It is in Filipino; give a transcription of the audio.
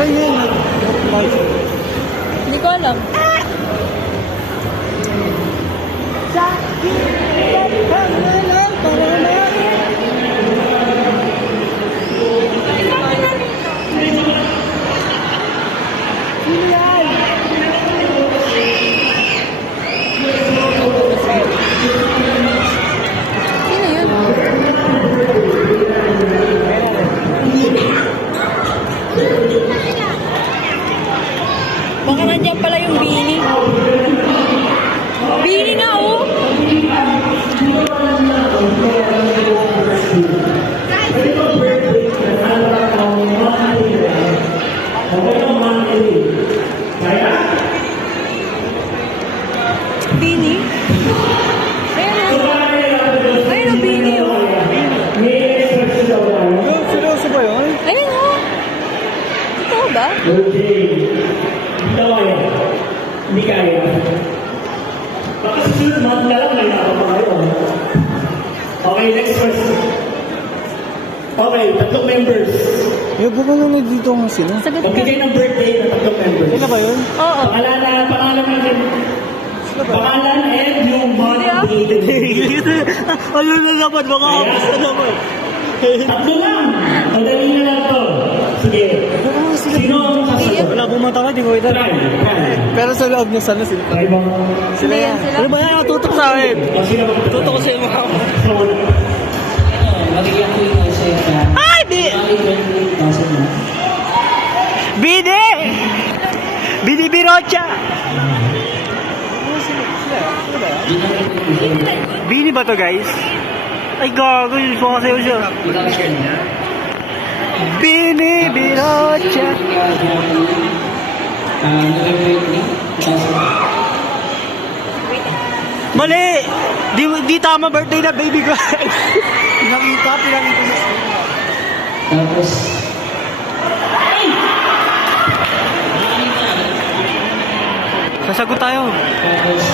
Saan yun? Hindi ko alam. Sino yun? Baka nandiyan pala yung Bini. Bini nga, oh! Bini? Ayun, oh. Ayun, oh, Bini, oh. Seryoso ba yun? Ayun, oh. Totoo ba? Hindi kaya. Baka susunod month na lang, may nakapa kayo. Okay, next question. Okay, tatlong members. Yung buko nung dito nga sila. Sagot ka. Magbigay ng birthday ng tatlong members. Sila ba yun? Oo. Pangalan natin. Pangalan and yung month Hindi, ah. dated. Ano na naman? Baka hapos na naman. Tatlo lang. Madali na lang to. Sige. Sino ang sasagot? Wala bumata ka, di ko ito. Try. Pero sa loob niya sana sila. Try mo. Sila yan. Sila. Ano ba yan? Tutok sa akin. O, sino ba? Tutok ko sa iyo mga Magiging ko yung isa yung Ay! Bini! Bini Birocha! Bini ba to guys? Ay gago, yun po kasi yun siya. Bini Birocha! Mali! Di tama birthday na baby ko. Pinakita sa school. Tapos, Sasagot tayo. tapos,